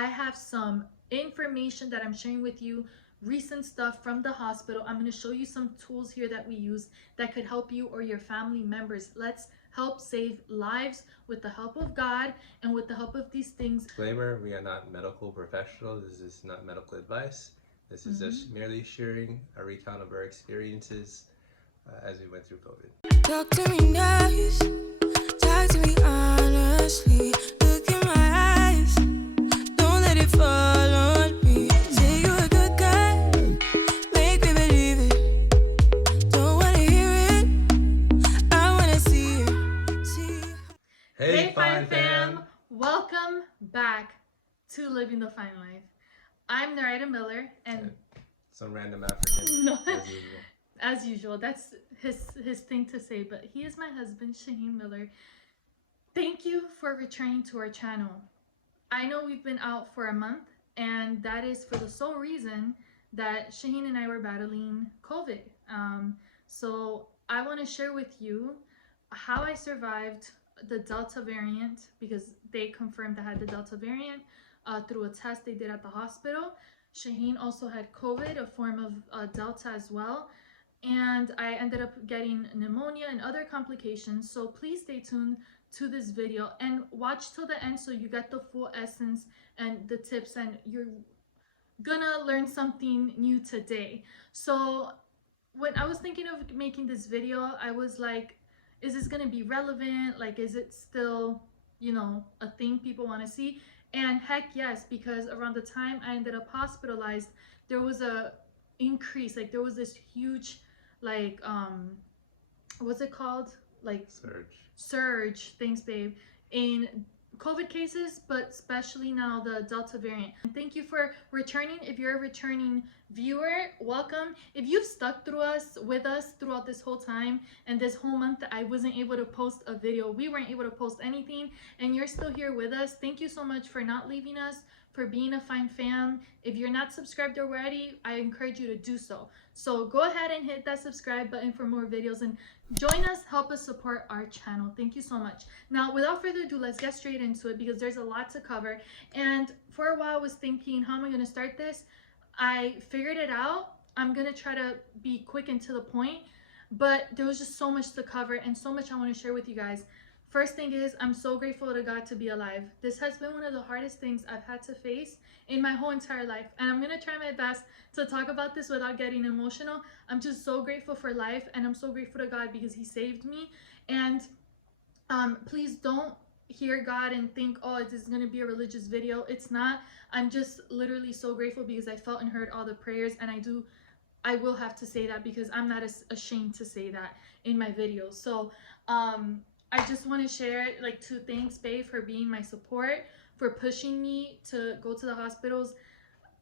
I have some information that I'm sharing with you, recent stuff from the hospital. I'm going to show you some tools here that we use that could help you or your family members. Let's help save lives with the help of God and with the help of these things. Disclaimer, we are not medical professionals. This is not medical advice. This is just merely sharing a recount of our experiences as we went through COVID. Talk to me nice, talk to me honestly. Look in my eyes, don't let it fall on me. Say you're a good guy, make me believe it. Don't wanna hear it, I wanna see it. Hey Fine Fam! Welcome back to Living the Fine Life. I'm Noraida Miller and some random African no, as usual. As usual, that's his thing to say, but he is my husband, Shaheen Miller. Thank you for returning to our channel. I know we've been out for a month, and that is for the sole reason that Shaheen and I were battling COVID. So I want to share with you how I survived the Delta variant, because they confirmed I had the Delta variant through a test they did at the hospital. Shaheen also had COVID, a form of Delta as well. And I ended up getting pneumonia and other complications. So please stay tuned to this video and watch till the end so you get the full essence and the tips, and you're gonna learn something new today. So when I was thinking of making this video, I was like, is this gonna be relevant? Like, is it still, you know, a thing people want to see? And heck yes, because around the time I ended up hospitalized, there was a increase, like there was this huge, like what's it called, like surge, thanks babe, in COVID cases, but especially now the Delta variant. And thank you for returning. If you're a returning viewer, welcome. If you've stuck with us throughout this whole time and this whole month that I wasn't able to post a video, we weren't able to post anything, and you're still here with us, thank you so much for not leaving us, for being a fine fam. If you're not subscribed already, I encourage you to do so. So go ahead and hit that subscribe button for more videos and join us, help us support our channel. Thank you so much. Now, without further ado, let's get straight into it because there's a lot to cover. And for a while I was thinking, how am I going to start this? I figured it out. I'm going to try to be quick and to the point, but there was just so much to cover and so much I want to share with you guys. First thing is, I'm so grateful to God to be alive. This has been one of the hardest things I've had to face in my whole entire life. And I'm going to try my best to talk about this without getting emotional. I'm just so grateful for life, and I'm so grateful to God because he saved me. And please don't hear God and think, oh, this is going to be a religious video. It's not. I'm just literally so grateful because I felt and heard all the prayers, and I will have to say that because I'm not ashamed to say that in my videos. So, I just want to share, like, two things, babe, for being my support, for pushing me to go to the hospitals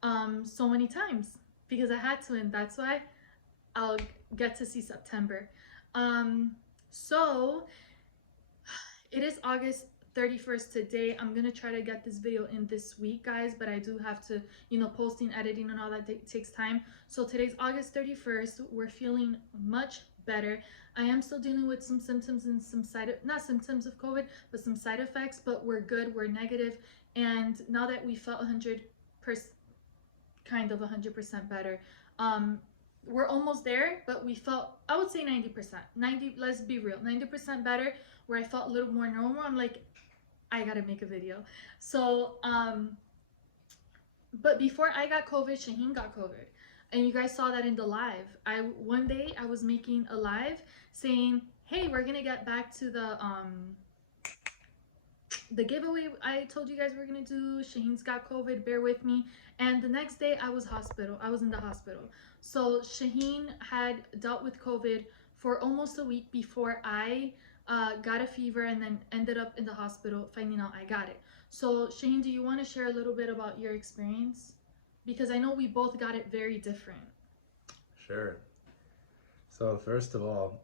so many times because I had to, and that's why I'll get to see September. So it is August 31st today. I'm gonna try to get this video in this week, guys, but I do have to, you know, posting, editing, and all that takes time. So today's August 31st. We're feeling much better. I am still dealing with some symptoms and some not symptoms of COVID, but some side effects, but we're good, we're negative. And now that we felt 100%, kind of 100% better, we're almost there, but we felt, I would say 90%, let's be real, 90% better, where I felt a little more normal. I'm like, I gotta make a video. So, but before I got COVID, Shaheen got COVID. And you guys saw that in the live. One day I was making a live saying, hey, we're gonna get back to the giveaway I told you guys we're gonna do. Shaheen's got COVID, bear with me. And the next day I was in the hospital. So Shaheen had dealt with COVID for almost a week before I got a fever and then ended up in the hospital finding out I got it. So Shaheen, do you want to share a little bit about your experience? Because I know we both got it very different. Sure. So first of all,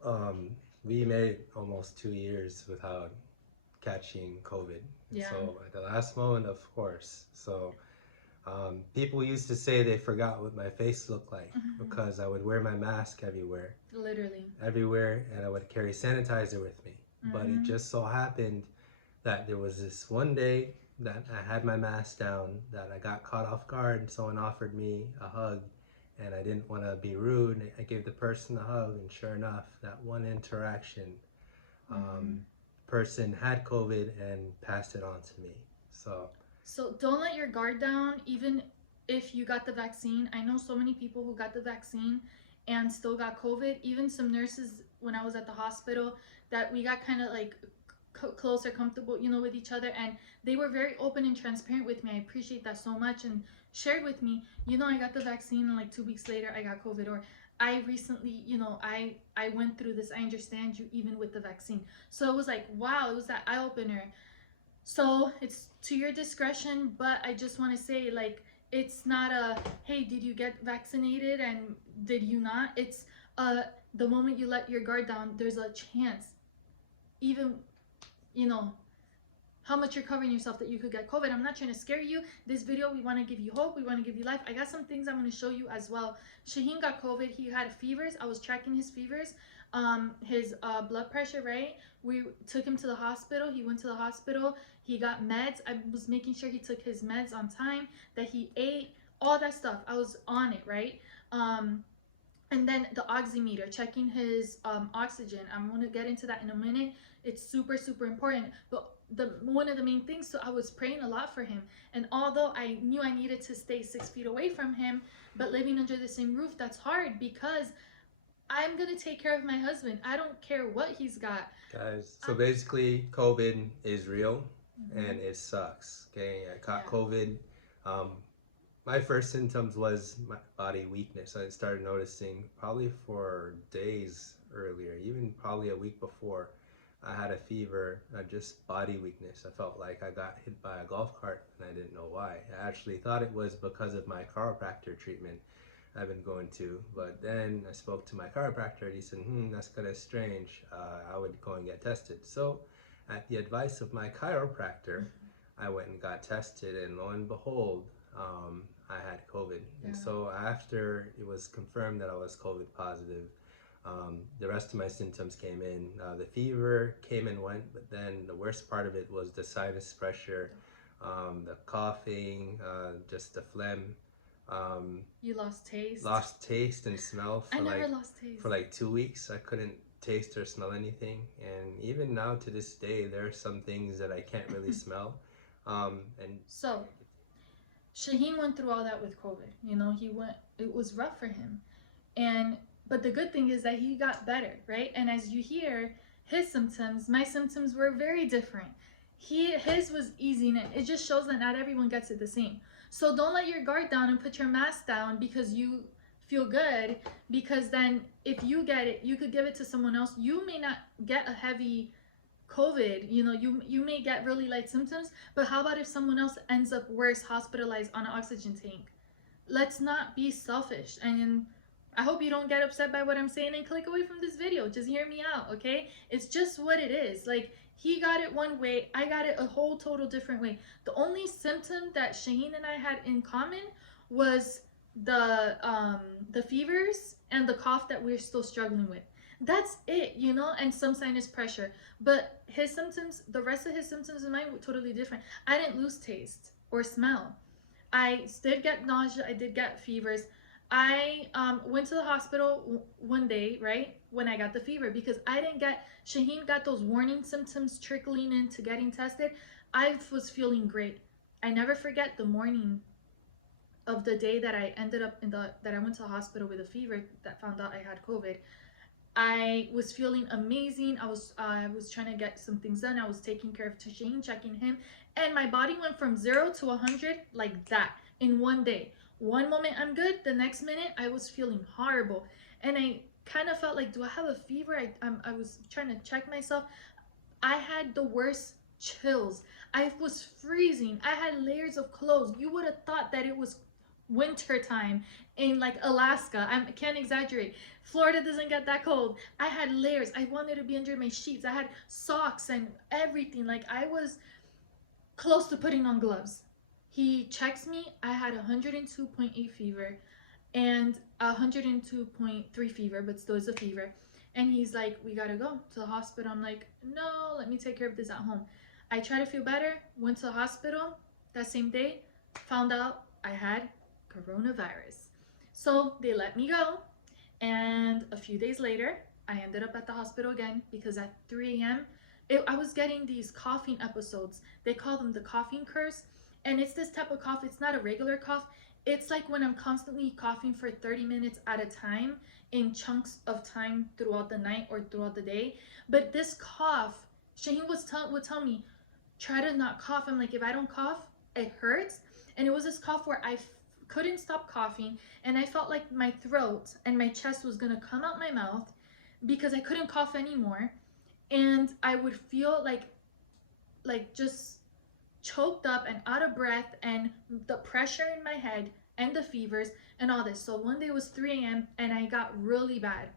we made almost 2 years without catching COVID. Yeah. So at the last moment, of course. So people used to say they forgot what my face looked like because I would wear my mask everywhere. Literally. Everywhere, and I would carry sanitizer with me. But it just so happened that there was this one day that I had my mask down, that I got caught off guard and someone offered me a hug and I didn't want to be rude. I gave the person a hug, and sure enough, that one interaction, person had COVID and passed it on to me. So don't let your guard down, even if you got the vaccine. I know so many people who got the vaccine and still got COVID. Even some nurses, when I was at the hospital, that we got kind of like close or comfortable, you know, with each other, and they were very open and transparent with me. I appreciate that so much, and shared with me, you know, I got the vaccine and like 2 weeks later I got COVID, or I recently, you know, I went through this. I understand you even with the vaccine. So it was like, wow, it was that eye opener. So it's to your discretion, but I just want to say, like, it's not a, hey, did you get vaccinated and did you not? It's the moment you let your guard down, there's a chance, even, you know, how much you're covering yourself, that you could get COVID. I'm not trying to scare you. This video, we want to give you hope. We want to give you life. I got some things I'm going to show you as well. Shaheen got COVID. He had fevers. I was tracking his fevers, his blood pressure, right? We took him to the hospital. He went to the hospital. He got meds. I was making sure he took his meds on time, that he ate, all that stuff. I was on it, right? And then the oximeter, checking his oxygen. I'm going to get into that in a minute. It's super, super important. But one of the main things, so I was praying a lot for him. And although I knew I needed to stay 6 feet away from him, but living under the same roof, that's hard, because I'm going to take care of my husband. I don't care what he's got. Guys, so basically COVID is real and it sucks. Okay, I caught COVID. My first symptoms was my body weakness. I started noticing probably for days earlier, even probably a week before. I had a fever, just body weakness. I felt like I got hit by a golf cart and I didn't know why. I actually thought it was because of my chiropractor treatment I've been going to, but then I spoke to my chiropractor and he said, that's kind of strange. I would go and get tested. So at the advice of my chiropractor, I went and got tested, and lo and behold, I had COVID. And so after it was confirmed that I was COVID positive, the rest of my symptoms came in. The fever came and went, but then the worst part of it was the sinus pressure, the coughing, just the phlegm. You lost taste? Lost taste and smell I never lost taste. For like 2 weeks. I couldn't taste or smell anything. And even now to this day, there are some things that I can't really smell. So Shaheen went through all that with COVID. You know, it was rough for him. But the good thing is that he got better, right? And as you hear his symptoms, my symptoms were very different. His was easy, and it just shows that not everyone gets it the same. So don't let your guard down and put your mask down because you feel good, because then if you get it, you could give it to someone else. You may not get a heavy COVID, you know, you may get really light symptoms, but how about if someone else ends up worse, hospitalized on an oxygen tank? Let's not be selfish. And I hope you don't get upset by what I'm saying and click away from this video. Just hear me out, okay? It's just what it is. Like, he got it one way, I got it a whole total different way. The only symptom that Shaheen and I had in common was the fevers and the cough that we're still struggling with. That's it, you know, and some sinus pressure. But his symptoms, the rest of his symptoms and mine were totally different. I didn't lose taste or smell. I did get nausea, I did get fevers. I went to the hospital one day, right, when I got the fever, because I didn't get, Shaheen got those warning symptoms trickling into getting tested. I was feeling great. I never forget the morning of the day that I ended up that I went to the hospital with a fever, that found out I had COVID. I was feeling amazing. I was trying to get some things done. I was taking care of Shaheen, checking him, and my body went from 0 to 100 like that in one day. One moment I'm good, the next minute I was feeling horrible, and I kind of felt like, do I have a fever? I was trying to check myself. I had the worst chills. I was freezing. I had layers of clothes. You would have thought that it was winter time in like Alaska. I can't exaggerate. Florida doesn't get that cold. I had layers. I wanted to be under my sheets. I had socks and everything. Like, I was close to putting on gloves. He checks me. I had 102.8 fever and 102.3 fever, but still is a fever. And he's like, we gotta go to the hospital. I'm like, no, let me take care of this at home. I tried to feel better, went to the hospital that same day, found out I had coronavirus. So they let me go, and a few days later, I ended up at the hospital again because at 3 a.m., I was getting these coughing episodes. They call them the coughing curse. And it's this type of cough. It's not a regular cough. It's like when I'm constantly coughing for 30 minutes at a time in chunks of time throughout the night or throughout the day. But this cough, Shaheen would tell me, try to not cough. I'm like, if I don't cough, it hurts. And it was this cough where I couldn't stop coughing, and I felt like my throat and my chest was gonna come out my mouth because I couldn't cough anymore. And I would feel like just choked up and out of breath, and the pressure in my head and the fevers and all this. So one day it was 3 a.m. and I got really bad,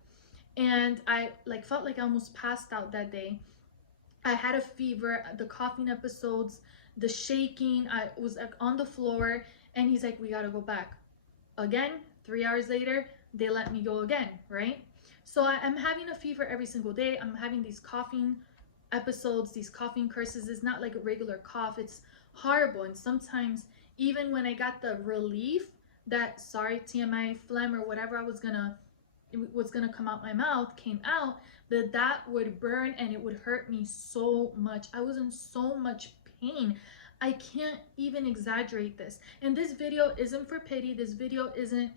and I like felt like I almost passed out that day. I had a fever, the coughing episodes, the shaking. I was like on the floor, and he's like, we gotta go back again. 3 hours later, they let me go again, right? So I'm having a fever every single day. I'm having these coughing episodes, these coughing curses. It's not like a regular cough. It's horrible. And sometimes even when I got the relief that, sorry, TMI, phlegm or whatever was gonna come out my mouth came out, that would burn and it would hurt me so much. I was in so much pain. I can't even exaggerate this. And this video isn't for pity. This video isn't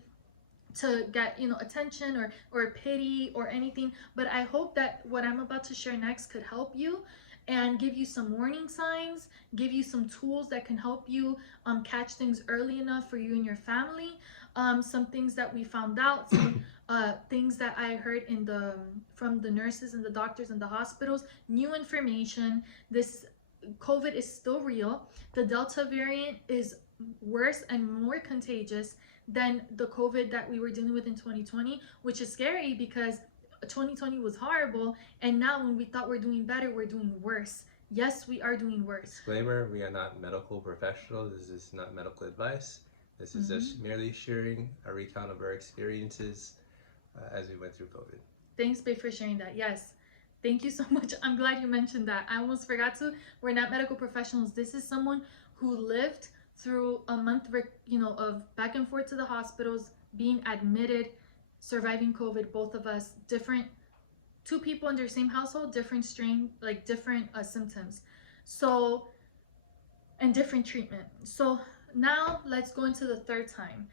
to get, you know, attention or pity or anything, but I hope that what I'm about to share next could help you and give you some warning signs, give you some tools that can help you catch things early enough for you and your family. Some things that we found out, some things that I heard from the nurses and the doctors in the hospitals, new information. This COVID is still real. The Delta variant is worse and more contagious than the COVID that we were dealing with in 2020, which is scary because 2020 was horrible, and now when we thought we're doing better, we're doing worse. Yes, we are doing worse. Disclaimer, we are not medical professionals. This is not medical advice. This is just merely sharing a recount of our experiences as we went through COVID. Thanks, babe, for sharing that. Yes. Thank you so much. I'm glad you mentioned that. I almost forgot to. We're not medical professionals. This is someone who lived through a month, you know, of back and forth to the hospitals, being admitted, surviving COVID, both of us, different, two people in their same household, different strain, like different symptoms. So, and different treatment. So now let's go into the third time.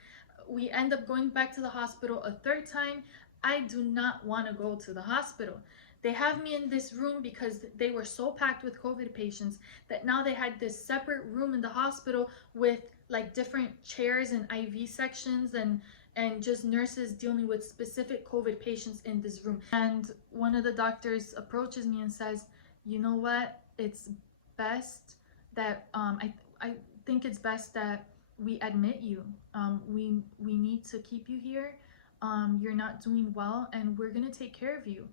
We end up going back to the hospital a third time. I do not want to go to the hospital. They have me in this room because they were so packed with COVID patients that now they had this separate room in the hospital with like different chairs and IV sections and just nurses dealing with specific COVID patients in this room. And one of the doctors approaches me and says, you know what, it's best that I think it's best that we admit you. We need to keep you here. You're not doing well, and we're gonna take care of you.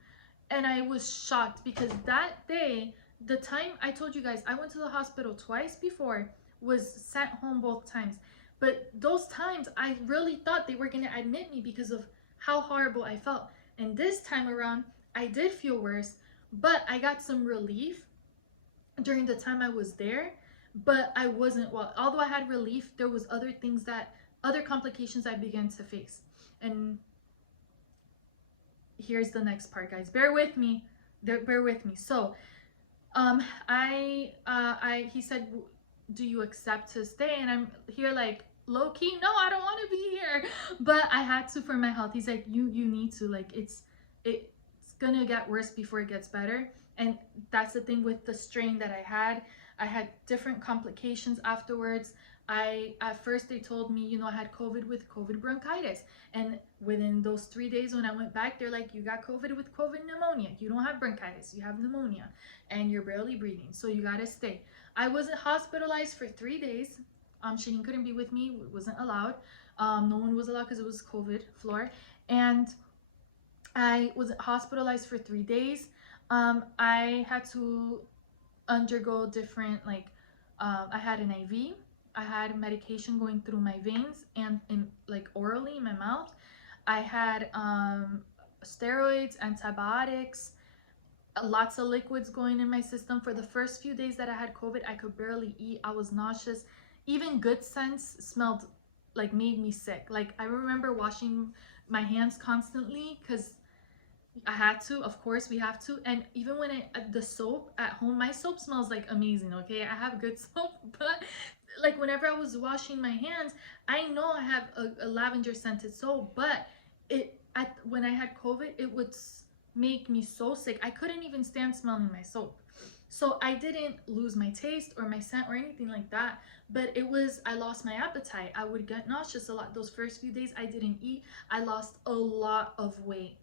And I was shocked because that day, the time I told you guys, I went to the hospital twice before, was sent home both times. But those times, I really thought they were going to admit me because of how horrible I felt. And this time around, I did feel worse, but I got some relief during the time I was there. But I wasn't, well, although I had relief, there was other complications I began to face. And here's the next part, guys. Bear with me. So, he said, do you accept to stay? And I'm here like, low key, no, I don't want to be here. But I had to for my health. He's like, you need to, like, it's gonna get worse before it gets better. And that's the thing with the strain that I had different complications afterwards. At first they told me, you know, I had COVID with COVID bronchitis, and within those 3 days when I went back, they're like, you got COVID with COVID pneumonia. You don't have bronchitis, you have pneumonia, and you're barely breathing, so you gotta stay. I wasn't hospitalized for 3 days. Shaheen couldn't be with me, wasn't allowed. No one was allowed because it was COVID floor, and I was hospitalized for 3 days. I had to undergo different, like, I had an IV. I had medication going through my veins and in like orally in my mouth. I had steroids, antibiotics, lots of liquids going in my system. For the first few days that I had COVID, I could barely eat. I was nauseous. Even good scents smelled like made me sick. Like I remember washing my hands constantly because I had to. Of course we have to. And even when the soap at home, my soap smells like amazing, okay? I have good soap, but like whenever I was washing my hands, I know I have a lavender scented soap, but when I had COVID, it would make me so sick. I couldn't even stand smelling my soap. So I didn't lose my taste or my scent or anything like that, but I lost my appetite. I would get nauseous a lot. Those first few days I didn't eat. I lost a lot of weight.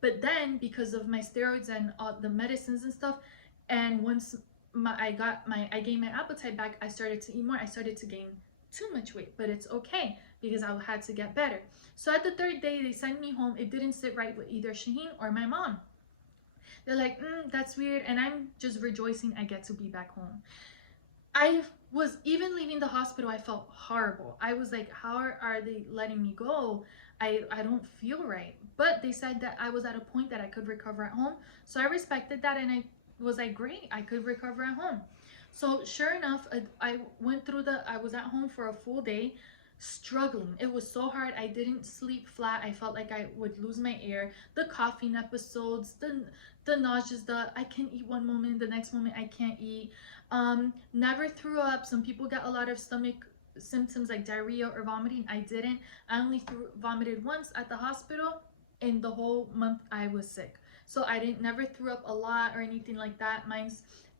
But then because of my steroids and all the medicines and stuff, and once I gained my appetite back, I started to eat more. I started to gain too much weight, but it's okay because I had to get better. So at the third day, they sent me home. It didn't sit right with either Shaheen or my mom. They're like, that's weird. And I'm just rejoicing I get to be back home. I was even leaving the hospital, I felt horrible. I was like, how are they letting me go? I don't feel right. But they said that I was at a point that I could recover at home. So I respected that, and I was like, great, I could recover at home. So sure enough, I was at home for a full day, struggling. It was so hard. I didn't sleep flat. I felt like I would lose my air. The coughing episodes, the nauseous, I can eat one moment, the next moment I can't eat. Never threw up. Some people get a lot of stomach symptoms like diarrhea or vomiting. I didn't. I only vomited once at the hospital in the whole month I was sick. So I never threw up a lot or anything like that.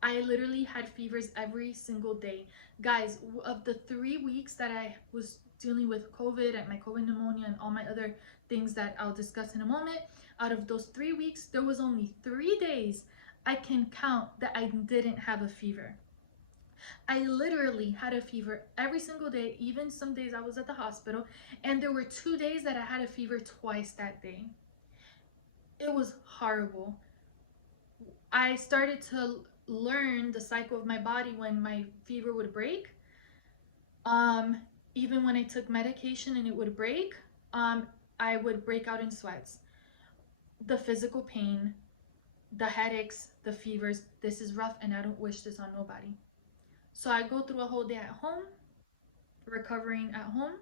I literally had fevers every single day. Guys, of the 3 weeks that I was dealing with COVID and my COVID pneumonia and all my other things that I'll discuss in a moment, out of those 3 weeks, there was only 3 days I can count that I didn't have a fever. I literally had a fever every single day, even some days I was at the hospital, and there were 2 days that I had a fever twice that day. It was horrible. I started to learn the cycle of my body when my fever would break. Even when I took medication and it would break, I would break out in sweats. The physical pain, the headaches, the fevers, this is rough and I don't wish this on nobody. So I go through a whole day at home, recovering at home.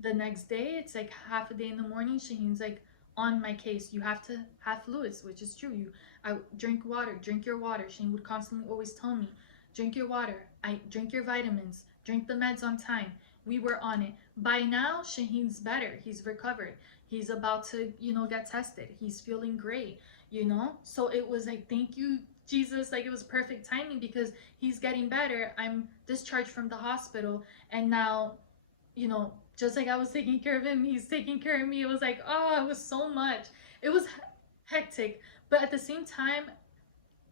The next day, it's like half a day in the morning, Shaheen's like on my case. You have to have fluids, which is true. I drink water, drink your water. Shaheen would constantly always tell me, drink your water, drink your vitamins, drink the meds on time. We were on it. By now, Shaheen's better. He's recovered. He's about to, get tested. He's feeling great, So it was like, thank you, Jesus. Like, it was perfect timing because he's getting better. I'm discharged from the hospital. And now, just like I was taking care of him, he's taking care of me. It was like, it was so much. It was hectic. But at the same time,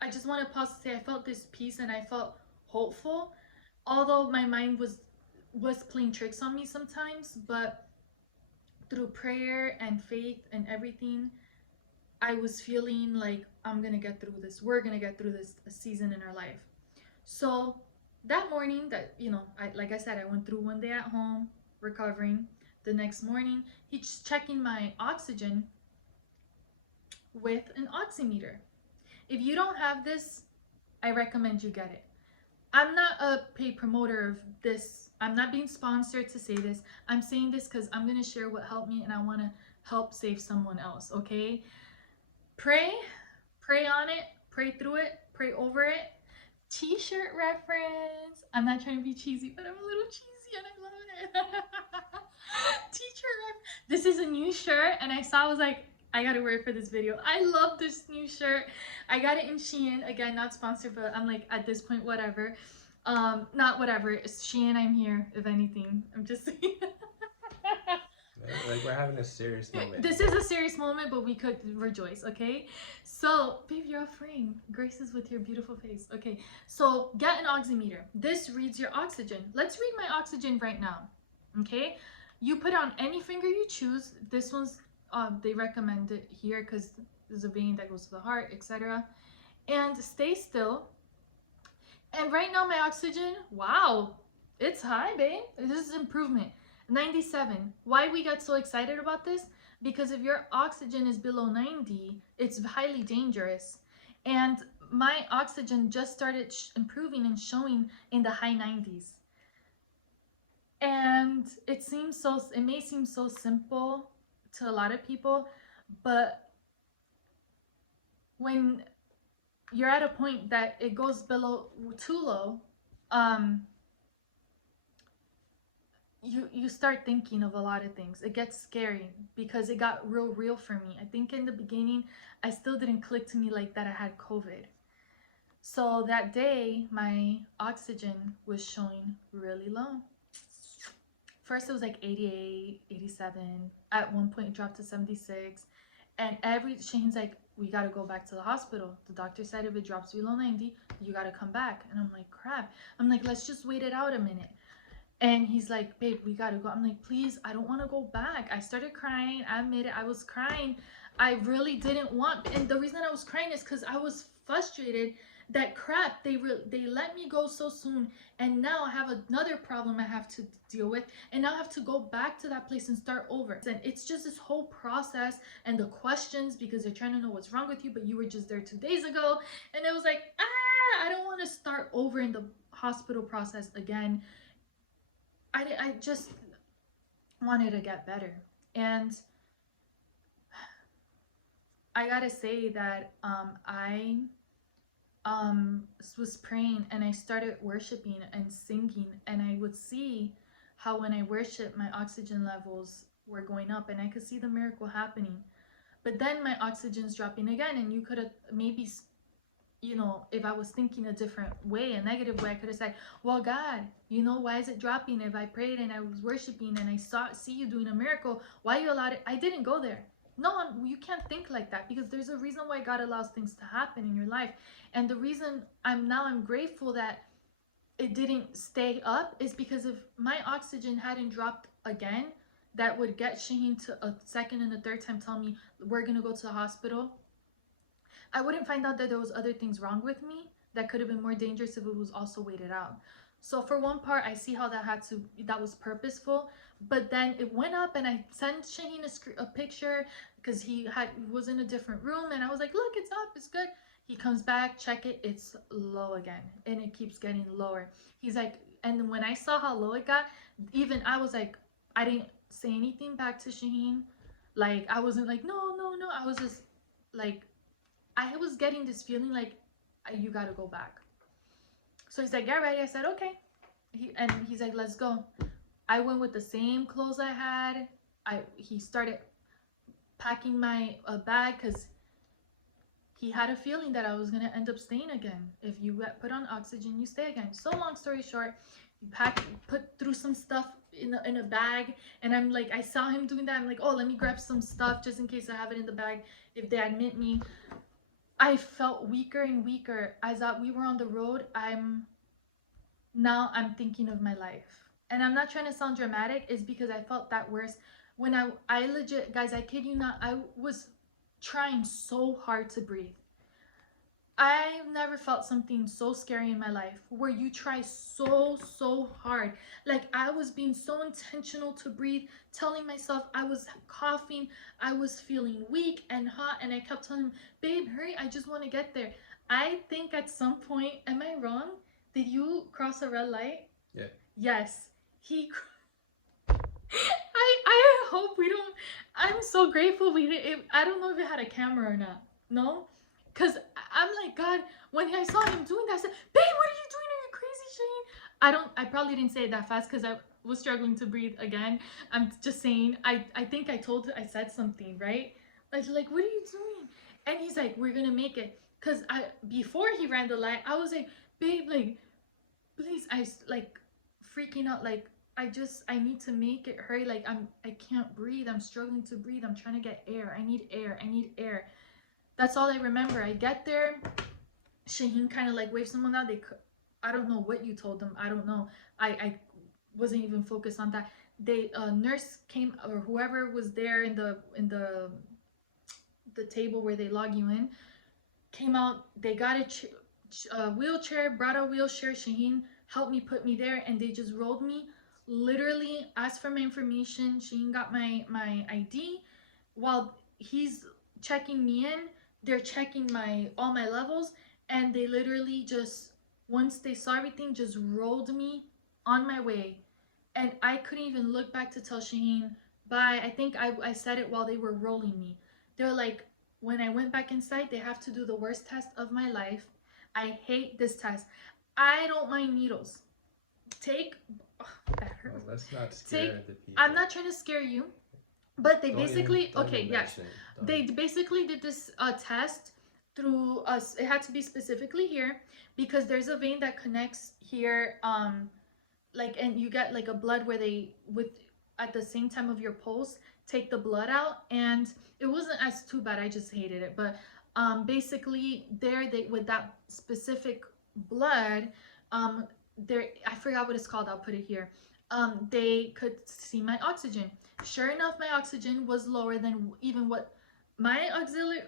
I just want to pause to say I felt this peace and I felt hopeful. Although my mind was playing tricks on me sometimes, but through prayer and faith and everything, I was feeling like I'm gonna get through this. We're gonna get through this season in our life. So that morning, like I said, I went through one day at home recovering. The next morning, he's checking my oxygen with an oximeter. If you don't have this, I recommend you get it. I'm not a paid promoter of this. I'm not being sponsored to say this. I'm saying this because I'm going to share what helped me and I want to help save someone else, okay? Pray on it, pray through it, pray over it. T-shirt reference. I'm not trying to be cheesy, but I'm a little cheesy and I love it. T-shirt reference. This is a new shirt and I was like, I gotta wear it for this video. I love this new shirt. I got it in Shein. Again, not sponsored, but I'm like, at this point, whatever. Not whatever. It's Shein, I'm here, if anything. I'm just saying. Like, we're having a serious moment. This is a serious moment, but we could rejoice, okay? So, babe, you're off frame. Grace is with your beautiful face. Okay, so get an oximeter. This reads your oxygen. Let's read my oxygen right now, okay? You put on any finger you choose. This one's they recommend it here because there's a vein that goes to the heart, etc. And stay still. And right now my oxygen, wow, it's high, babe. This is improvement. 97. Why we got so excited about this? Because if your oxygen is below 90, it's highly dangerous. And my oxygen just started improving and showing in the high 90s. And it may seem so simple to a lot of people, but when you're at a point that it goes below too low, you start thinking of a lot of things. It gets scary because it got real for me. I think in the beginning I still didn't click to me like that I had COVID. So that day my oxygen was showing really low. First it was like 88, 87. At one point it dropped to 76. And Shaheen's like, we gotta go back to the hospital. The doctor said if it drops below 90, you gotta come back. And I'm like, crap. I'm like, let's just wait it out a minute. And he's like, babe, we gotta go. I'm like, please, I don't want to go back. I started crying. I admit it, I was crying. I really didn't want, and the reason I was crying is because I was frustrated that crap, they let me go so soon, and now I have another problem I have to deal with, and now I have to go back to that place and start over. And it's just this whole process and the questions because they're trying to know what's wrong with you, but you were just there 2 days ago. And it was like, I don't want to start over in the hospital process again. I just wanted to get better. And I gotta say that I was praying and I started worshiping and singing, and I would see how when I worship my oxygen levels were going up and I could see the miracle happening. But then my oxygen's dropping again, and you could have maybe, you know, if I was thinking a different way, a negative way, I could have said, well, God, you know, why is it dropping? If I prayed and I was worshiping and I see you doing a miracle, why you allowed it? I didn't go there. No, you can't think like that, because there's a reason why God allows things to happen in your life. And the reason I'm grateful that it didn't stay up is because if my oxygen hadn't dropped again, that would get Shaheen to a second and a third time tell me we're gonna go to the hospital. I wouldn't find out that there was other things wrong with me that could have been more dangerous if it was also waited out. So for one part, I see how that was purposeful. But then it went up, and I sent Shaheen a picture because he was in a different room, and I was like, look, it's up, it's good. He comes back, check it, it's low again, and it keeps getting lower. He's like, and when I saw how low it got, even I was like, I didn't say anything back to Shaheen. Like, I wasn't like, no. I was just like, I was getting this feeling like, you gotta go back. So he's like, get ready. I said, okay. He's like, let's go. I went with the same clothes I had. He started packing my bag because he had a feeling that I was gonna end up staying again. If you put on oxygen, you stay again. So long story short, put through some stuff in a bag, and I'm like, I saw him doing that. I'm like, oh, let me grab some stuff just in case I have it in the bag if they admit me. I felt weaker and weaker as we were on the road. I'm thinking of my life, and I'm not trying to sound dramatic. It's because I felt that worse when I legit, guys, I kid you not, I was trying so hard to breathe. I've never felt something so scary in my life where you try so hard. Like, I was being so intentional to breathe, telling myself I was coughing, I was feeling weak and hot, and I kept telling him, babe, hurry, I just want to get there. I think at some point, am I wrong? Did you cross a red light? Yeah. Yes. I hope we don't. I'm so grateful we didn't. I don't know if it had a camera or not. No? Because I'm like, God, when I saw him doing that, I said, babe, what are you doing? Are you crazy, Shaheen? I probably didn't say it that fast because I was struggling to breathe again. I'm just saying, I think I said something, right? I was like, what are you doing? And he's like, we're going to make it. Because before he ran the light, I was like, babe, like, please, freaking out, like, I need to make it, hurry, like, I can't breathe, I'm struggling to breathe, I'm trying to get air, I need air. That's all I remember. I get there, Shaheen kind of like waved someone out. I don't know what you told them, I don't know, I wasn't even focused on that. Nurse came, or whoever was there in the table where they log you in, came out, they got a wheelchair, brought a wheelchair, Shaheen helped me, put me there, and they just rolled me, literally asked for my information. Shaheen got my ID. While he's checking me in, they're checking all my levels, and they literally just, once they saw everything, just rolled me on my way. And I couldn't even look back to tell Shaheen bye. I think I said it while they were rolling me. They're like, when I went back inside, they have to do the worst test of my life. I hate this test. I don't mind needles. Take, oh, that hurt. Well, let's not scare the people. I'm not trying to scare you, but they Don't basically, don't okay, even yes, mention it. they basically did this test through us. It had to be specifically here because there's a vein that connects here, like, and you get like a blood where they, with, at the same time of your pulse, take the blood out, and it wasn't as too bad. I just hated it, but basically there, they, with that specific blood, there, I forgot what it's called, I'll put it here, they could see my oxygen. Sure enough, my oxygen was lower than even what my auxiliary,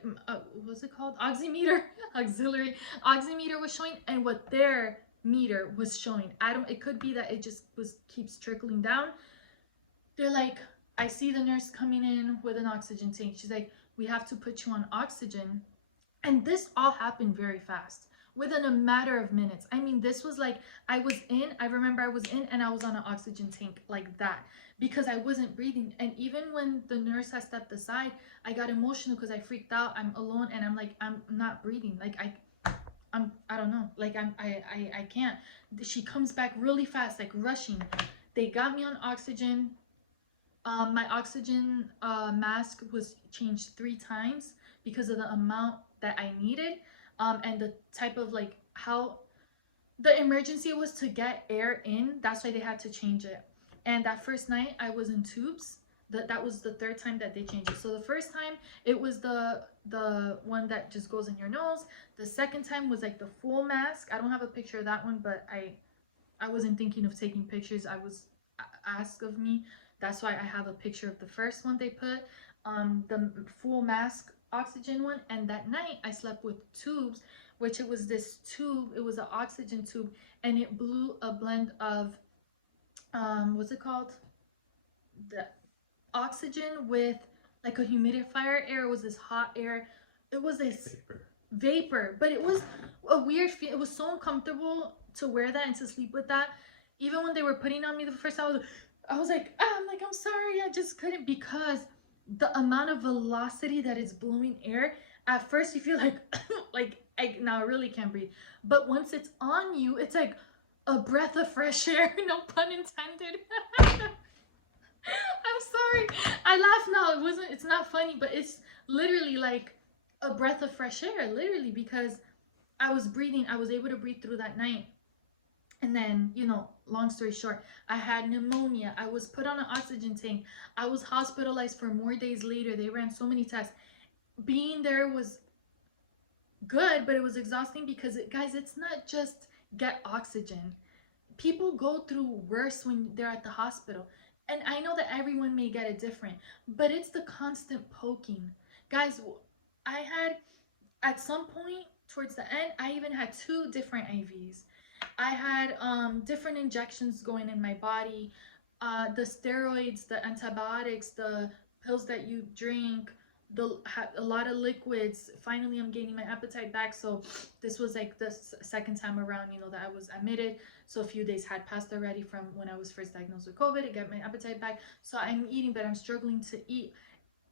what's it called, oximeter, auxiliary oximeter was showing, and what their meter was showing. I don't, it could be that it just was keeps trickling down. They're like, I see the nurse coming in with an oxygen tank. She's like, we have to put you on oxygen. And this all happened very fast, within a matter of minutes. I mean, this was like, I remember I was in and I was on an oxygen tank like that because I wasn't breathing. And even when the nurse had stepped aside, I got emotional because I freaked out. I'm alone and I'm like, I'm not breathing. Like I don't know. Like I can't. She comes back really fast, like rushing. They got me on oxygen. My oxygen mask was changed 3 times because of the amount that I needed, and the type of, like, how the emergency was to get air in. That's why they had to change it. And that first night I was in tubes. That was the 3rd time that they changed it. So the first time it was the one that just goes in your nose. The second time was like the full mask. I don't have a picture of that one, but I wasn't thinking of taking pictures. I was asked of me. That's why I have a picture of the first one they put, the full mask oxygen one. And that night I slept with tubes, which it was this tube, it was an oxygen tube, and it blew a blend of what's it called, the oxygen with like a humidifier air. It was this hot air. It was this vapor, but it was a weird feel. It was so uncomfortable to wear that and to sleep with that. Even when they were putting on me the first time, I was like, I'm sorry, I just couldn't, because the amount of velocity that it's blowing air, at first you feel like like I really can't breathe, but once it's on you, it's like a breath of fresh air. No pun intended. I'm sorry, I laugh now. It's not funny, but it's literally like a breath of fresh air, literally, because I was breathing. I was able to breathe through that night. And then, you know, long story short, I had pneumonia. I was put on an oxygen tank. I was hospitalized for more days later. They ran so many tests. Being there was good, but it was exhausting because, guys, it's not just get oxygen. People go through worse when they're at the hospital. And I know that everyone may get it different, but it's the constant poking. Guys, I had, at some point towards the end, I even had 2 different IVs. I had different injections going in my body, the steroids, the antibiotics, the pills that you drink, a lot of liquids. Finally, I'm gaining my appetite back. So this was like the second time around, you know, that I was admitted. So a few days had passed already from when I was first diagnosed with COVID to get my appetite back. So I'm eating, but I'm struggling to eat.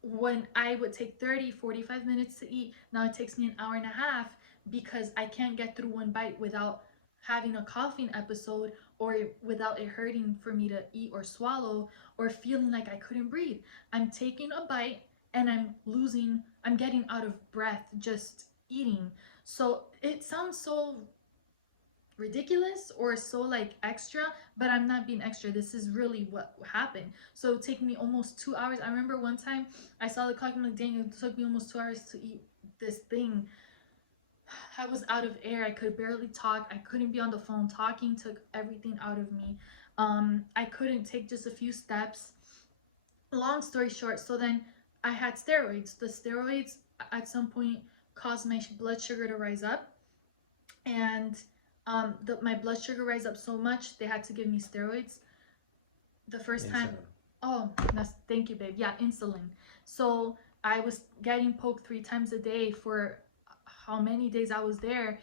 When I would take 30-45 minutes to eat, now it takes me an hour and a half because I can't get through one bite without having a coughing episode, or without it hurting for me to eat or swallow, or feeling like I couldn't breathe. I'm taking a bite and I'm getting out of breath just eating. So it sounds so ridiculous or so like extra, but I'm not being extra. This is really what happened. So it took me almost 2 hours. I remember one time I saw the clock and I'm like, dang, it took me almost 2 hours to eat this thing. I was out of air. I could barely talk. I couldn't be on the phone. Talking took everything out of me. I couldn't take just a few steps. Long story short, so then I had steroids. The steroids at some point caused my blood sugar to rise up, and my blood sugar rise up so much they had to give me steroids. The first time, oh, thank you, babe. Yeah, insulin. So I was getting poked 3 times a day for how many days I was there,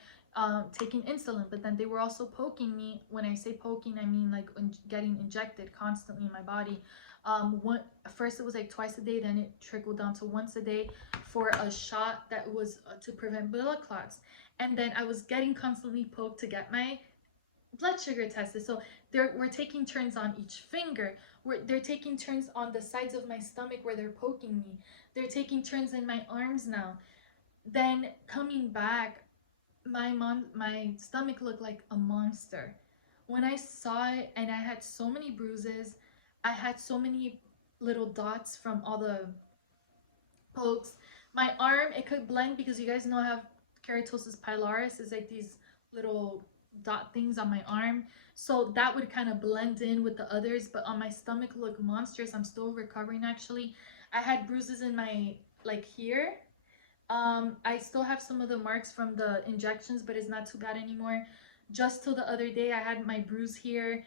taking insulin. But then they were also poking me. When I say poking, I mean like getting injected constantly in my body. First it was like twice a day, then it trickled down to once a day for a shot that was to prevent blood clots. And then I was getting constantly poked to get my blood sugar tested. So we're taking turns on each finger. They're taking turns on the sides of my stomach where they're poking me. They're taking turns in my arms now. Then coming back, my stomach looked like a monster. When I saw it, and I had so many bruises, I had so many little dots from all the pokes. My arm, it could blend because you guys know I have keratosis pilaris. It's like these little dot things on my arm, so that would kind of blend in with the others. But on my stomach look monstrous. I'm still recovering. Actually, I had bruises in my, like, here. I still have some of the marks from the injections, but it's not too bad anymore. Just till the other day, I had my bruise here.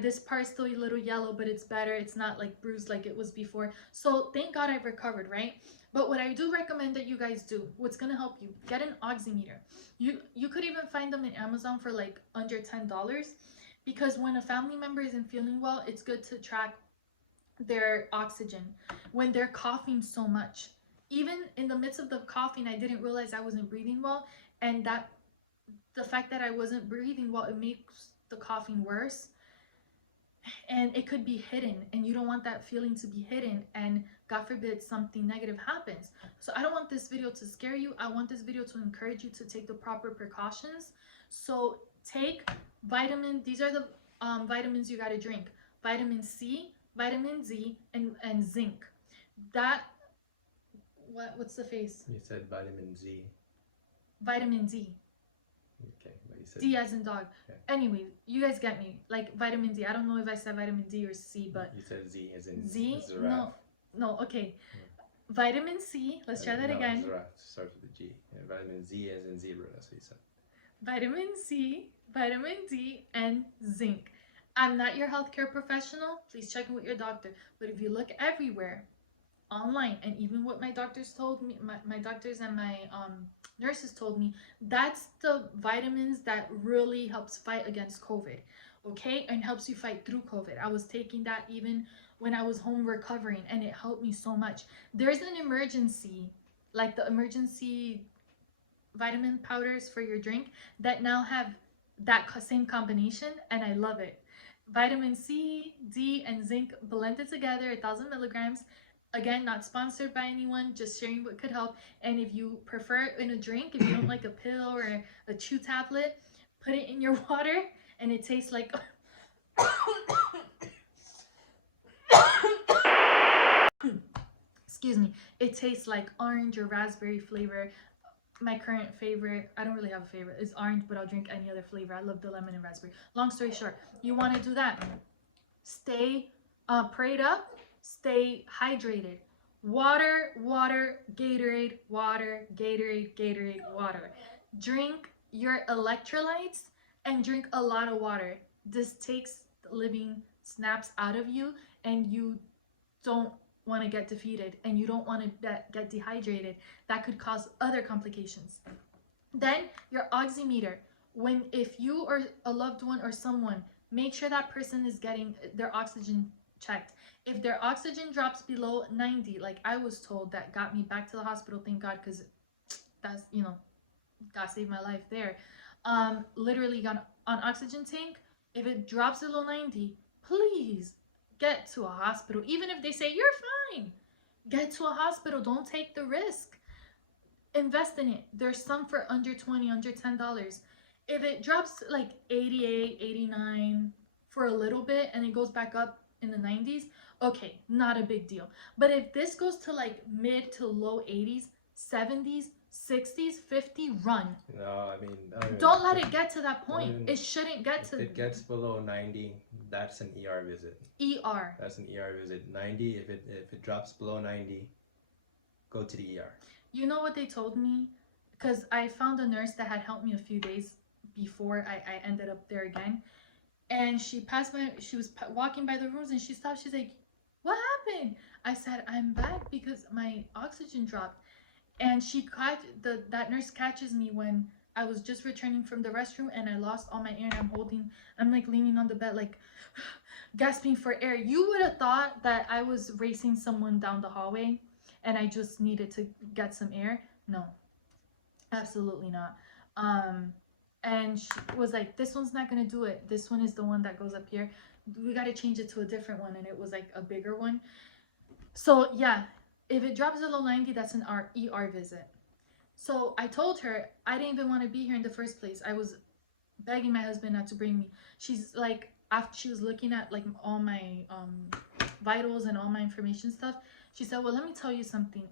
This part's still a little yellow, but it's better. It's not like bruised like it was before. So thank God I've recovered, right? But what I do recommend that you guys do, what's gonna help you, get an oximeter. You could even find them in Amazon for like under $10, because when a family member isn't feeling well, it's good to track their oxygen when they're coughing so much. Even in the midst of the coughing, I didn't realize I wasn't breathing well, and that the fact that I wasn't breathing well, it makes the coughing worse. And it could be hidden, and you don't want that feeling to be hidden, and God forbid something negative happens. So I don't want this video to scare you. I want this video to encourage you to take the proper precautions. So take vitamin, these are the vitamins you got to drink: vitamin C, vitamin D, and zinc. That, what's the face? You said vitamin Z. Vitamin D. Okay, but you said D as in dog. Okay. Anyway, you guys get me. Like vitamin D. I don't know if I said vitamin D or C, but you said Z as in Z? giraffe. No, okay. Vitamin C. Let's try that no, again. Giraffe starts with a G. Yeah, vitamin Z as in zebra. That's what you said. Vitamin C, vitamin D, and zinc. I'm not your healthcare professional. Please check in with your doctor. But if you look everywhere, online, and even what my doctors told me, my doctors and my nurses told me, that's the vitamins that really helps fight against COVID, okay, and helps you fight through COVID. I was taking that even when I was home recovering, and it helped me so much. There's an emergency, like the emergency vitamin powders for your drink, that now have that same combination, and I love it. Vitamin C, D, and zinc blended together, 1,000 milligrams. Again, not sponsored by anyone, just sharing what could help. And if you prefer it in a drink, if you don't like a pill or a chew tablet, put it in your water, and it tastes like excuse me, it tastes like orange or raspberry flavor. My current favorite, I don't really have a favorite, is orange, but I'll drink any other flavor. I love the lemon and raspberry. Long story short, you want to do that. Stay prayed up, stay hydrated. Water, water, Gatorade, water, Gatorade, Gatorade, water. Drink your electrolytes and drink a lot of water. This takes living snaps out of you, and you don't want to get defeated, and you don't want to get dehydrated. That could cause other complications. Then your oximeter. If you or a loved one or someone, make sure that person is getting their oxygen checked. If their oxygen drops below 90, like I was told, that got me back to the hospital, thank God, because that's, God saved my life there. Literally got on oxygen tank. If it drops below 90, please get to a hospital. Even if they say you're fine, get to a hospital. Don't take the risk. Invest in it. There's some for under 20, under $10. If it drops like 88, 89 for a little bit, and it goes back up in the 90s, okay, not a big deal. But if this goes to like mid to low 80s, 70s, 60s, 50, run. No, I mean, don't let it get to that point. It shouldn't get to. If it gets below 90, that's an ER visit. ER. That's an ER visit. 90. If it drops below 90, go to the ER. You know what they told me? Because I found a nurse that had helped me a few days before I ended up there again, and she passed by. She was walking by the rooms, and she stopped. She's like, What happened? I said, I'm back because my oxygen dropped. And that nurse catches me when I was just returning from the restroom and I lost all my air, and I'm like leaning on the bed, like gasping for air. You would have thought that I was racing someone down the hallway and I just needed to get some air. No, absolutely not. And she was like, this one's not gonna do it. This one is the one that goes up here. We got to change it to a different one. And it was like a bigger one. So yeah, if it drops below 90, that's an ER visit. So I told her I didn't even want to be here in the first place. I was begging my husband not to bring me. She's like, after she was looking at like all my vitals and all my information stuff, she said, well, let me tell you something.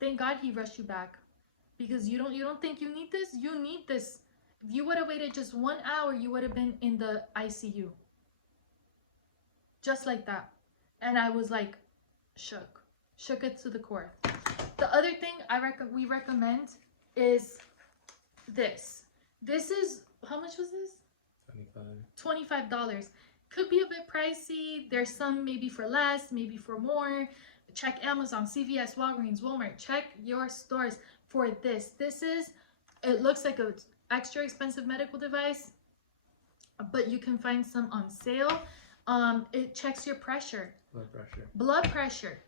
Thank God he rushed you back, because you don't think you need this? You need this. If you would have waited just 1 hour, you would have been in the ICU. Just like that. And I was like, shook it to the core. The other thing we recommend is this. This is, how much was this? $25. Could be a bit pricey. There's some maybe for less, maybe for more. Check Amazon, CVS, Walgreens, Walmart. Check your stores for this. It looks like an extra expensive medical device, but you can find some on sale. It checks your pressure. Blood pressure.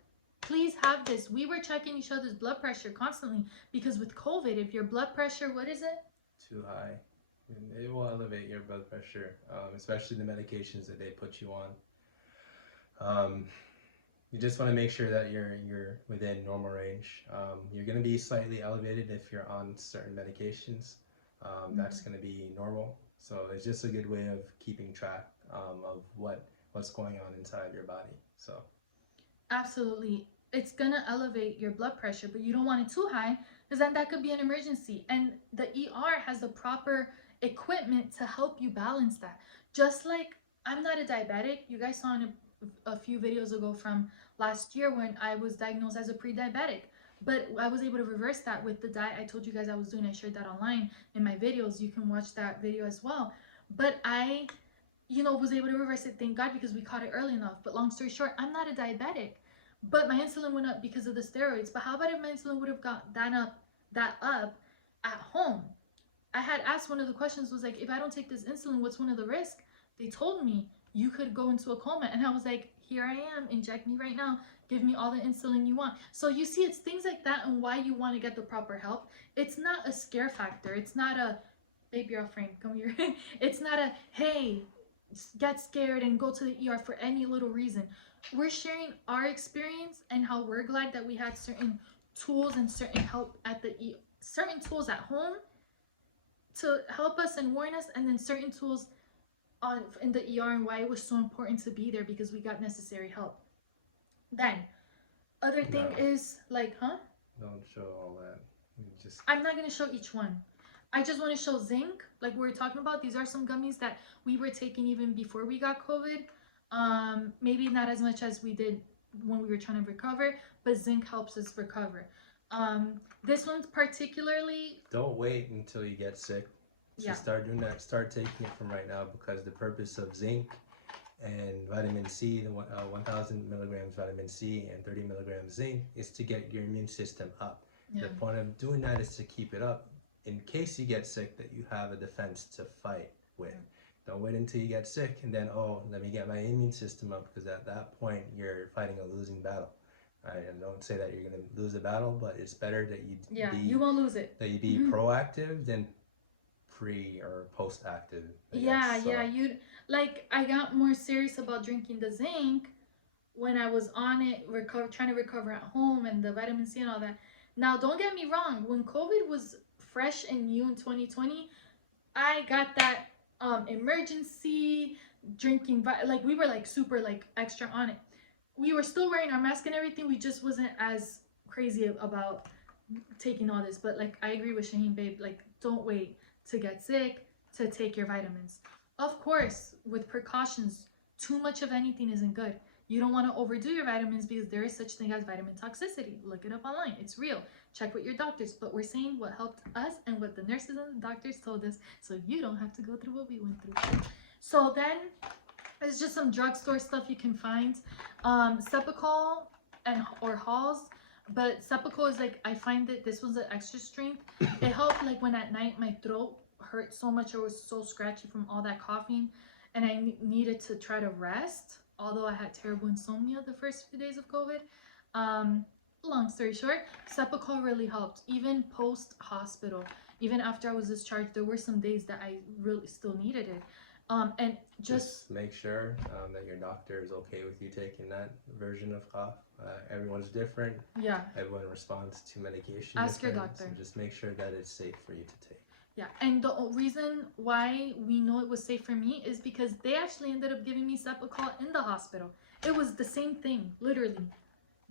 Please have this. We were checking each other's blood pressure constantly, because with COVID, if your blood pressure, what is it? Too high. It will elevate your blood pressure, especially the medications that they put you on. You just want to make sure that you're within normal range. You're going to be slightly elevated if you're on certain medications. That's going to be normal. So it's just a good way of keeping track of what's going on inside your body. So absolutely, it's gonna elevate your blood pressure, but you don't want it too high, because then that could be an emergency. And the ER has the proper equipment to help you balance that. Just like, I'm not a diabetic. You guys saw in a few videos ago from last year when I was diagnosed as a pre-diabetic, but I was able to reverse that with the diet I told you guys I was doing. I shared that online in my videos. You can watch that video as well. But I was able to reverse it, thank God, because we caught it early enough. But long story short, I'm not a diabetic, but my insulin went up because of the steroids. But how about if my insulin would have got that up at home? I had asked, one of the questions was like, if I don't take this insulin, what's one of the risks? They told me you could go into a coma. And I was like, here I am, inject me right now, give me all the insulin you want. So you see, it's things like that and why you want to get the proper help. It's not a scare factor. It's not a, baby, you're frame, come here. It's not a, hey, get scared and go to the ER for any little reason. We're sharing our experience and how we're glad that we had certain tools and certain help at certain tools at home to help us and warn us, and then certain tools in the ER, and why it was so important to be there, because we got necessary help. Then other thing is like, don't show all that. I'm not going to show each one. I just want to show zinc, like we were talking about. These are some gummies that we were taking even before we got COVID. Maybe not as much as we did when we were trying to recover, but zinc helps us recover. This one's particularly... Don't wait until you get sick to start doing that. Start taking it from right now, because the purpose of zinc and vitamin C, the 1,000 milligrams vitamin C and 30 milligrams zinc, is to get your immune system up. Yeah. The point of doing that is to keep it up in case you get sick, that you have a defense to fight with. Don't wait until you get sick and then, oh, let me get my immune system up, because at that point you're fighting a losing battle. Right? And don't say that you're going to lose a battle, but it's better that you won't lose it. That you be proactive than pre or post active. I got more serious about drinking the zinc when I was on it, trying to recover at home, and the vitamin C and all that. Now, don't get me wrong, when COVID was fresh and new in 2020, I got that emergency drinking, like we were like super like extra on it. We were still wearing our mask and everything. We just wasn't as crazy about taking all this. But like, I agree with Shaheen, babe. Like, don't wait to get sick to take your vitamins. Of course, with precautions. Too much of anything isn't good. You don't want to overdo your vitamins, because there is such thing as vitamin toxicity. Look it up online. It's real. Check with your doctors. But we're saying what helped us and what the nurses and the doctors told us, so you don't have to go through what we went through. So then It's just some drugstore stuff you can find. Cepacol and or Halls, but Cepacol is like, I find that this one's an extra strength. It helped like when at night my throat hurt so much or was so scratchy from all that coughing, and I needed to try to rest. Although I had terrible insomnia the first few days of COVID. Long story short, Cepacol really helped, even post hospital. Even after I was discharged, there were some days that I really still needed it. And just make sure that your doctor is okay with you taking that version of cough. Everyone's different. Yeah. Everyone responds to medication. Ask your different, doctor. So just make sure that it's safe for you to take. Yeah, and the reason why we know it was safe for me is because they actually ended up giving me Cepacol in the hospital. It was the same thing, literally.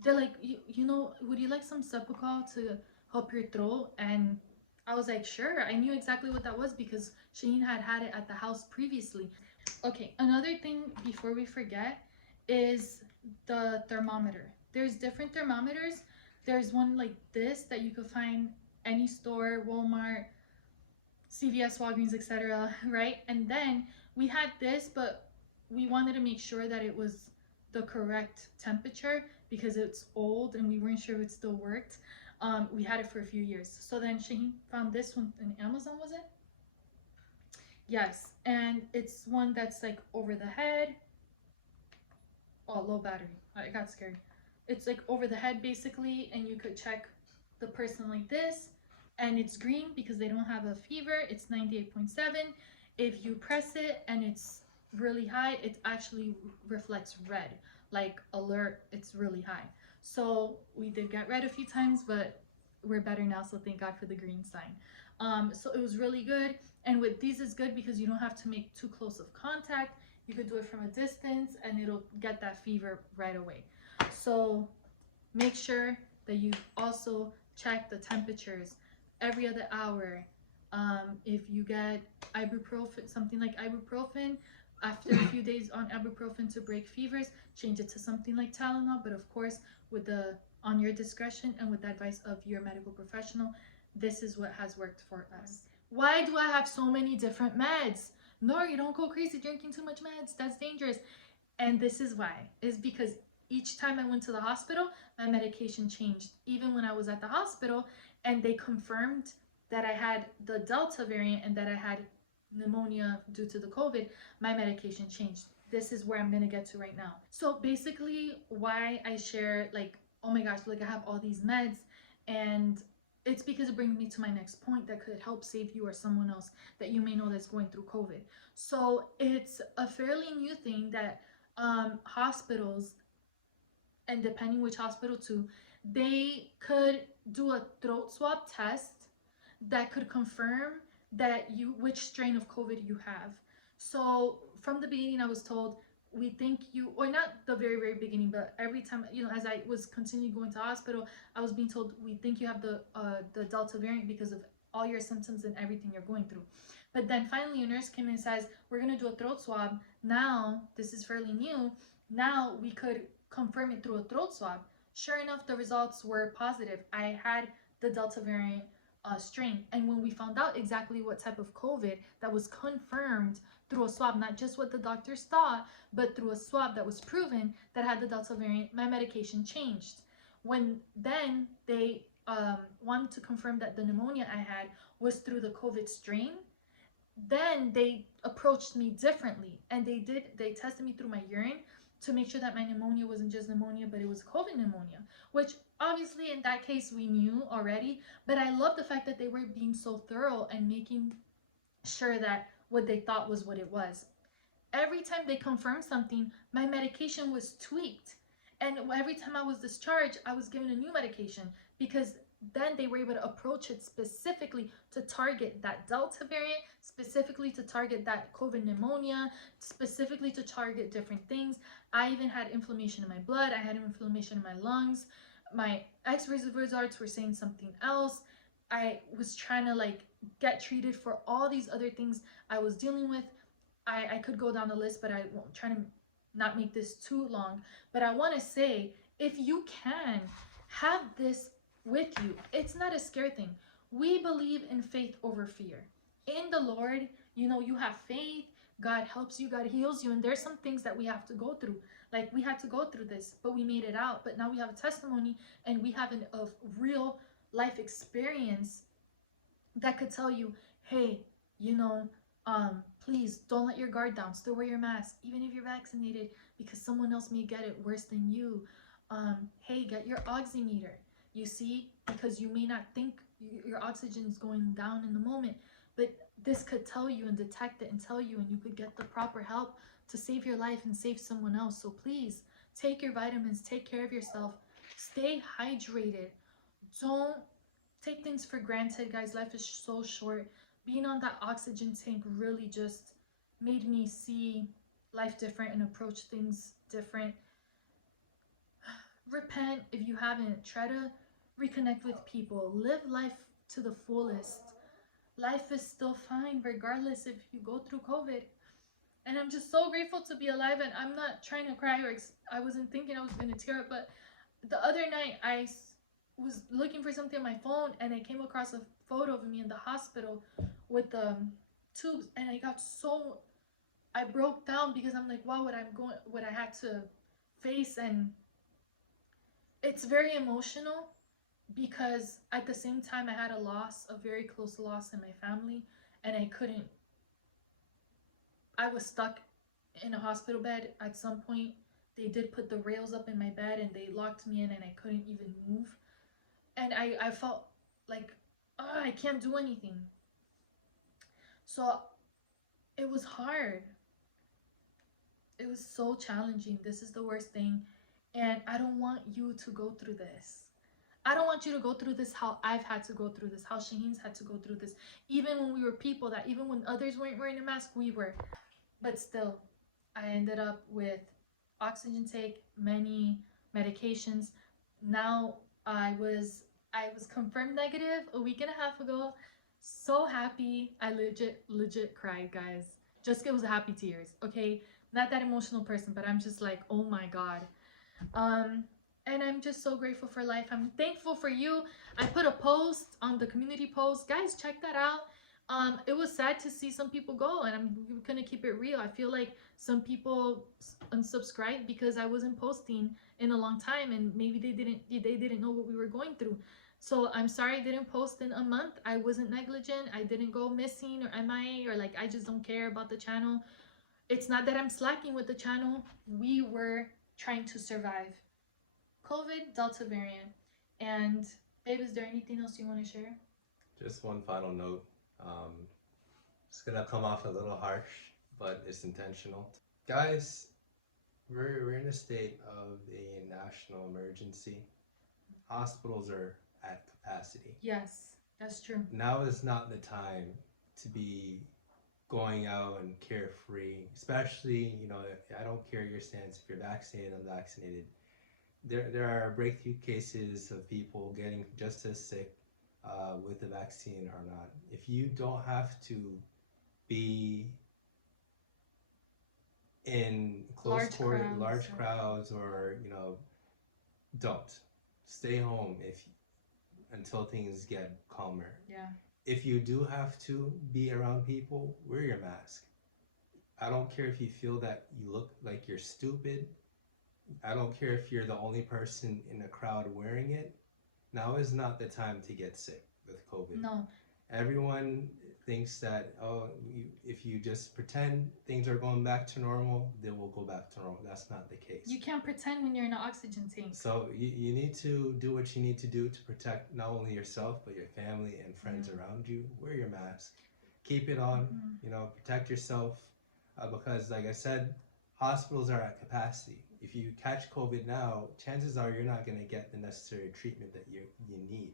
They're like, you know, would you like some Cepacol to help your throat? And I was like, sure. I knew exactly what that was because Shaheen had it at the house previously. Okay, another thing before we forget is the thermometer. There's different thermometers. There's one like this that you could find any store, Walmart, CVS, Walgreens, etc., right? And then we had this, but we wanted to make sure that it was the correct temperature because it's old and we weren't sure if it still worked. We had it for a few years. So then Shaheen found this one in Amazon, was it? Yes, and it's one that's like over the head. Oh, low battery. I got scared. It's like over the head basically, and you could check the person like this. And it's green because they don't have a fever. It's 98.7. If you press it and it's really high, it actually reflects red, like alert, it's really high. So we did get red a few times, but we're better now, so thank God for the green sign. So it was really good. And with these is good because you don't have to make too close of contact. You could do it from a distance and it'll get that fever right away. So make sure that you also check the temperatures every other hour. If you get ibuprofen, something like ibuprofen, after a few days on ibuprofen to break fevers, change it to something like Tylenol, but of course with on your discretion and with the advice of your medical professional. This is what has worked for us. Why do I have so many different meds? No, you don't go crazy drinking too much meds, that's dangerous. And this is why, is because each time I went to the hospital, my medication changed. Even when I was at the hospital and they confirmed that I had the Delta variant and that I had pneumonia due to the COVID, my medication changed. This is where I'm gonna get to right now. So basically why I share like, oh my gosh, like I have all these meds, and it's because it brings me to my next point that could help save you or someone else that you may know that's going through COVID. So it's a fairly new thing that hospitals, and depending which hospital too, they could do a throat swab test that could confirm that which strain of COVID you have. So from the beginning I was told, we think you, or not the very beginning, but every time, you know, as I was continuing going to hospital, I was being told, we think you have the Delta variant because of all your symptoms and everything you're going through. But then finally a nurse came in and says, we're going to do a throat swab. Now, this is fairly new. Now we could confirm it through a throat swab. Sure enough, the results were positive. I had the Delta variant strain. And when we found out exactly what type of COVID that was confirmed through a swab, not just what the doctors thought, but through a swab that was proven that had the Delta variant, my medication changed. When then they wanted to confirm that the pneumonia I had was through the COVID strain, then they approached me differently, and they tested me through my urine to make sure that my pneumonia wasn't just pneumonia, but it was COVID pneumonia, which obviously in that case we knew already, but I love the fact that they were being so thorough and making sure that what they thought was what it was. Every time they confirmed something, my medication was tweaked, and every time I was discharged, I was given a new medication because then they were able to approach it specifically to target that Delta variant, specifically to target that COVID pneumonia, specifically to target different things. I even had inflammation in my blood. I had inflammation in my lungs. My x-ray results were saying something else. I was trying to like get treated for all these other things I was dealing with. I could go down the list, but I won't try to not make this too long. But I want to say, if you can have this with you, it's not a scare thing. We believe in faith over fear. In the Lord, you know, you have faith God helps you, God heals you. And there's some things that we have to go through. Like, we had to go through this, but we made it out. But now we have a testimony, and we have a real life experience that could tell you, hey, you know, please don't let your guard down. Still wear your mask, even if you're vaccinated, because someone else may get it worse than you. Hey, get your oximeter. You see, because you may not think your oxygen is going down in the moment, but this could tell you and detect it and tell you, and you could get the proper help to save your life and save someone else. So please take your vitamins, take care of yourself, stay hydrated. Don't take things for granted, guys. Life is so short. Being on that oxygen tank really just made me see life different and approach things different. Repent if you haven't. Try to reconnect with people. Live life to the fullest. Life is still fine regardless if you go through COVID. And I'm just so grateful to be alive. And I'm not trying to cry, or I wasn't thinking I was going to tear up, but the other night I was looking for something on my phone, and I came across a photo of me in the hospital with the tubes, and I broke down, because I'm like, wow, what I had to face. And it's very emotional, because at the same time I had a very close loss in my family, and I was stuck in a hospital bed. At some point they did put the rails up in my bed, and they locked me in, and I couldn't even move. And I felt like, oh, I can't do anything. So it was hard. It was so challenging. This is the worst thing. And I don't want you to go through this. I don't want you to go through this how I've had to go through this, how Shaheen's had to go through this. Even when we were people that, even when others weren't wearing a mask, we were. But still, I ended up with oxygen tank, many medications. Now I was confirmed negative a week and a half ago. So happy. I legit cried, guys. Just, it was happy tears, okay? Not that emotional person, but I'm just like, oh my God. And I'm just so grateful for life. I'm thankful for you. I put a post on the community post. Guys, check that out. It was sad to see some people go, and I'm gonna keep it real. I feel like some people unsubscribed because I wasn't posting in a long time, and maybe they didn't know what we were going through. So I'm sorry I didn't post in a month. I wasn't negligent. I didn't go missing or MIA, or like I just don't care about the channel. It's not that I'm slacking with the channel. We were trying to survive COVID, Delta variant. And babe, is there anything else you want to share? Just one final note. It's gonna come off a little harsh, but it's intentional. Guys, we're in a state of a national emergency. Hospitals are at capacity. Yes, that's true. Now is not the time to be going out and carefree, especially, I don't care your stance, if you're vaccinated, unvaccinated. There are breakthrough cases of people getting just as sick with the vaccine or not. If you don't have to be in large crowds, or don't stay home until things get calmer. Yeah. If you do have to be around people, wear your mask. I don't care if you feel that you look like you're stupid. I don't care if you're the only person in a crowd wearing it. Now is not the time to get sick with COVID. No. Everyone thinks that, if you just pretend things are going back to normal, they will go back to normal. That's not the case. You can't pretend when you're in an oxygen tank. So you need to do what you need to do to protect not only yourself, but your family and friends around you. Wear your mask. Keep it on. Protect yourself. Because, like I said, hospitals are at capacity. If you catch COVID now, chances are you're not going to get the necessary treatment that you need.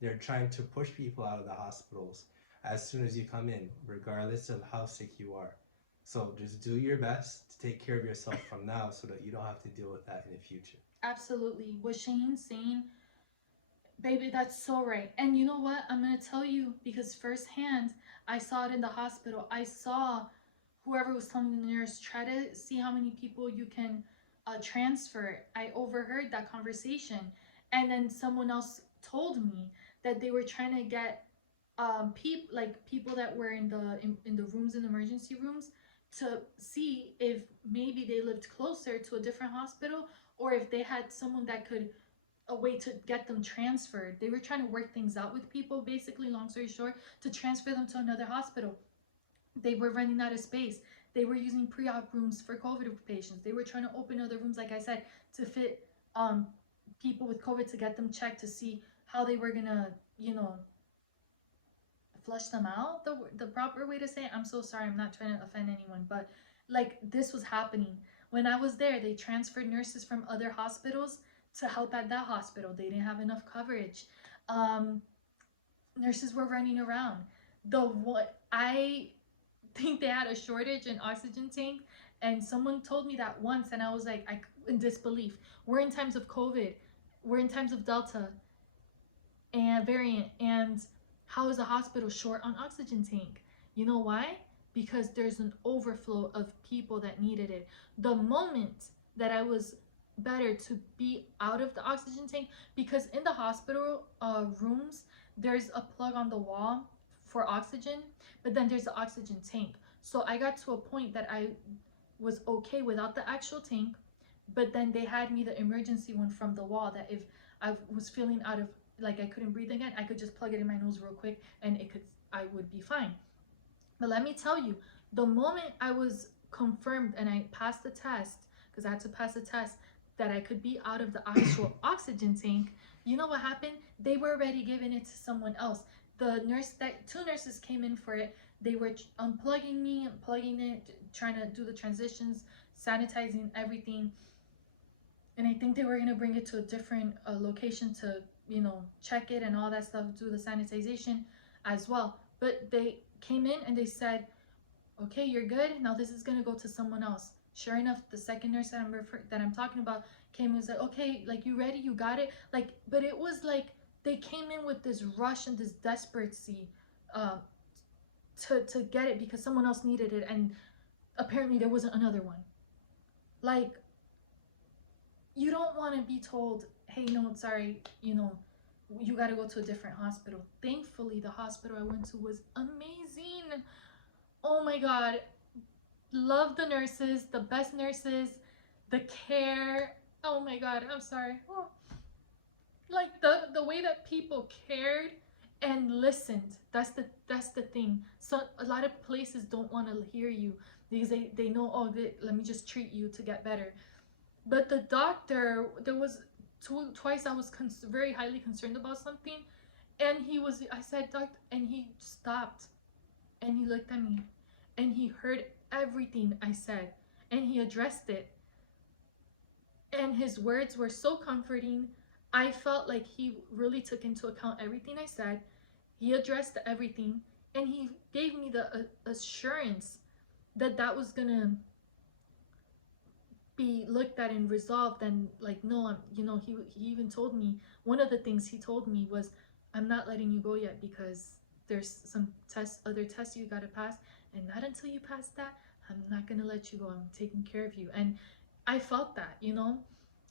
They're trying to push people out of the hospitals as soon as you come in, regardless of how sick you are. So just do your best to take care of yourself from now, so that you don't have to deal with that in the future. Absolutely. What Shaheen's saying, baby, that's so right. And you know what? I'm going to tell you, because firsthand, I saw it in the hospital. I saw whoever was telling the nurse, try to see how many people you can transfer. I overheard that conversation. And then someone else told me that they were trying to get people that were in the rooms, in the emergency rooms, to see if maybe they lived closer to a different hospital, or if they had someone that could, a way to get them transferred. They were trying to work things out with people, basically, long story short, to transfer them to another hospital. They were running out of space. They were using pre-op rooms for COVID patients. They were trying to open other rooms, like I said, to fit people with COVID, to get them checked, to see how they were gonna, flush them out. The proper way to say it. I'm so sorry. I'm not trying to offend anyone, but like, this was happening. When I was there, they transferred nurses from other hospitals to help at that hospital. They didn't have enough coverage. Nurses were running around. I think they had a shortage in oxygen tank, and someone told me that once, and I was like, in disbelief. We're in times of COVID. We're in times of Delta and variant, and how is a hospital short on oxygen tank? You know why? Because there's an overflow of people that needed it. The moment that I was better to be out of the oxygen tank, because in the hospital rooms, there's a plug on the wall for oxygen, but then there's the oxygen tank. So I got to a point that I was okay without the actual tank, but then they had me the emergency one from the wall, that if I was feeling out of, like, I couldn't breathe again, I could just plug it in my nose real quick and I would be fine. But let me tell you, the moment I was confirmed and I passed the test, because I had to pass the test, that I could be out of the actual oxygen tank, you know what happened? They were already giving it to someone else. Two nurses came in for it. They were unplugging me, plugging it, trying to do the transitions, sanitizing everything. And I think they were gonna bring it to a different location to, check it and all that stuff, do the sanitization as well. But they came in and they said, okay, you're good. Now this is gonna go to someone else. Sure enough, the second nurse that I'm talking about came and said, okay, like, you ready? You got it? Like, but it was like they came in with this rush and this desperacy to get it, because someone else needed it, and apparently there wasn't another one. Like, you don't want to be told, hey, no, sorry, you got to go to a different hospital. Thankfully, the hospital I went to was amazing. Oh my God. Love the nurses, the best nurses, the care. Oh my God, I'm sorry. Oh. Like, the way that people cared and listened. That's the thing. So a lot of places don't want to hear you, because they know, oh, let me just treat you to get better. But the doctor, there was twice I was very highly concerned about something, and I said, doctor, and he stopped, and he looked at me, and he heard everything I said, and he addressed it, and his words were so comforting. I felt like he really took into account everything I said. He addressed everything, and he gave me the assurance that was gonna be looked at and resolved. And like, no, he even told me, one of the things he told me was, I'm not letting you go yet, because there's some other tests you gotta pass, and not until you pass that, I'm not gonna let you go. I'm taking care of you. And I felt that,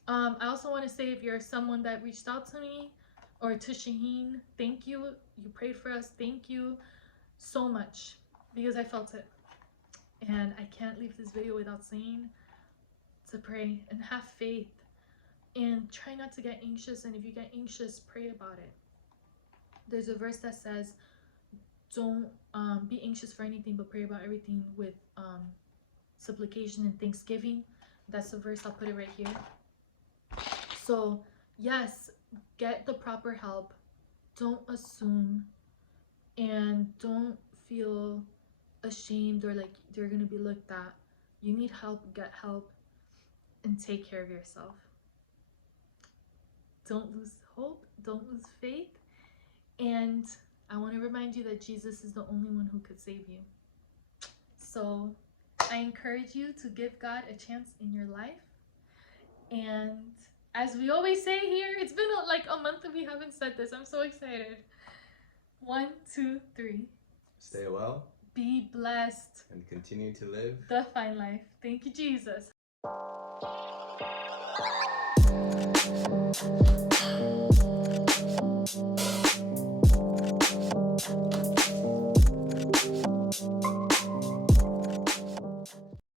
I also want to say, if you're someone that reached out to me or to Shaheen, thank you. You prayed for us. Thank you so much, because I felt it. And I can't leave this video without saying to pray and have faith, and try not to get anxious. And if you get anxious, pray about it. There's a verse that says, don't be anxious for anything, but pray about everything with supplication and thanksgiving. That's the verse. I'll put it right here. So yes, get the proper help. Don't assume, and don't feel ashamed or like you're gonna be looked at. You need help, get help, and take care of yourself. Don't lose hope, don't lose faith. And I want to remind you that Jesus is the only one who could save you. So I encourage you to give God a chance in your life. And as we always say here, it's been like a month that we haven't said this. I'm so excited. 1, 2, 3. Stay well. Be blessed. And continue to live the fine life. Thank you, Jesus.